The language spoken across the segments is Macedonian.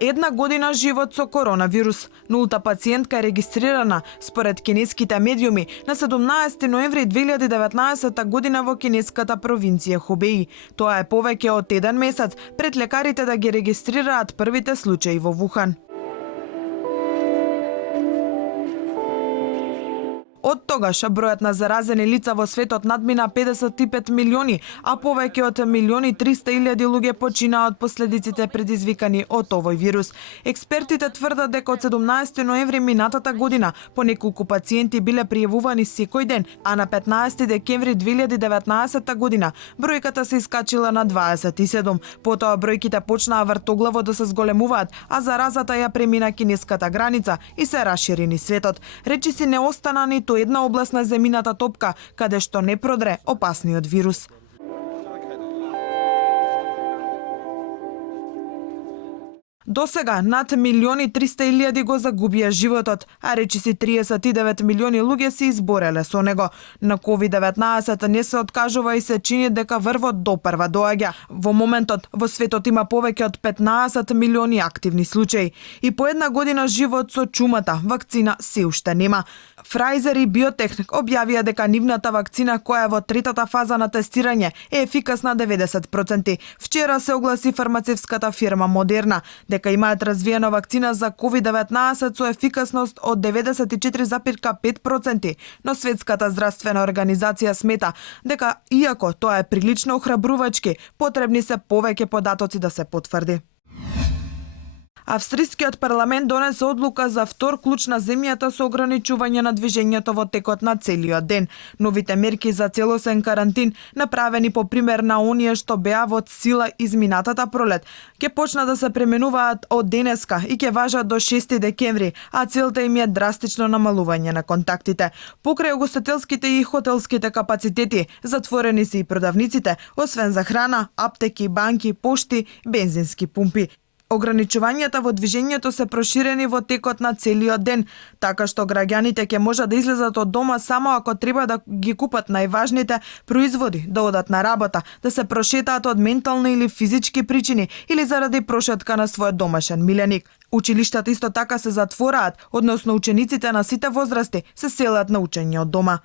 Една година живот со коронавирус. Нулта пациентка е регистрирана, според кинеските медиуми, на 17 ноември 2019 година во кинеската провинција Хубеи. Тоа е повеќе од еден месец пред лекарите да ги регистрираат првите случаи во Вухан. Од тогаш бројот на заразени лица во светот надмина 55 милиони, а повеќе од 1.300.000 луѓе починаа од последиците предизвикани од овој вирус. Експертите тврдат дека од 17 ноември минатата година по неколку пациенти биле пријавувани секој ден, а на 15 декември 2019 година бројката се искачила на 27. Потоа бројките почнаа вртоглаво да се зголемуваат, а заразата ја премина кинеската граница и се расшири низ светот. Речиси не остана ниту една област на земјината топка, каде што не продре опасниот вирус. До сега над 1.300.000 го загубија животот, а речиси 39 милиони луѓе се избореле со него. На COVID-19 не се откажува и се чини дека врвот допрва доаѓа. Во моментот во светот има повеќе од 15 милиони активни случаи. И по една година живот со чумата, вакцина се уште нема. Pfizer и Biotech објавија дека нивната вакцина, која е во третата фаза на тестирање, е ефикасна 90%. Вчера се огласи фармацевската фирма Модерна дека имаат развиена вакцина за COVID-19 со ефикасност од 94,5%, но Светската здравствена организација смета дека, иако тоа е прилично охрабрувачки, потребни се повеќе податоци да се потврди. Австрискиот парламент донесе одлука за втор клуч на земјата со ограничување на движењето во текот на целиот ден. Новите мерки за целосен карантин, направени по пример на оние што беа во сила изминатата пролет, ќе почнат да се применуваат од денеска и ќе важат до 6 декември, а целта им е драстично намалување на контактите. Покрај угостителските и хотелските капацитети, затворени се и продавниците, освен за храна, аптеки, банки, пошти, бензински пумпи. Ограничувањата во движењето се проширени во текот на целиот ден, така што граѓаните ќе можат да излезат од дома само ако треба да ги купат најважните производи, да одат на работа, да се прошетаат од ментални или физички причини или заради прошетка на својот домашен миленик. Училиштата исто така се затвораат, односно учениците на сите возрасти се селат на учење од дома.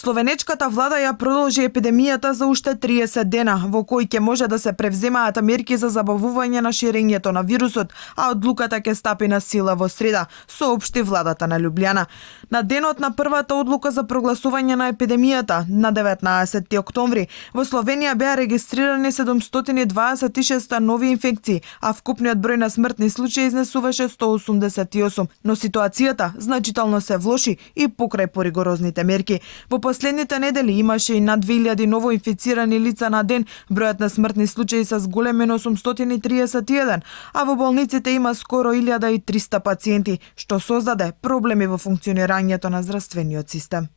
Словенечката влада ја продолжи епидемијата за уште 30 дена, во кои ќе може да се превземаат мерки за забавување на ширењето на вирусот, а одлуката ќе стапи на сила во среда, соопшти владата на Лјубљана. На денот на првата одлука за прогласување на епидемијата, на 19 октомври, во Словенија беа регистрирани 726 нови инфекции, а вкупниот број на смртни случаи изнесуваше 188, но ситуацијата значително се влоши и покрај поригорозните мерки. Во последните недели имаше и над 2000 ново инфицирани лица на ден, бројот на смртни случаи се зголемен 831, а во болниците има скоро 1300 пациенти, што создаде проблеми во функционирањето на здравствениот систем.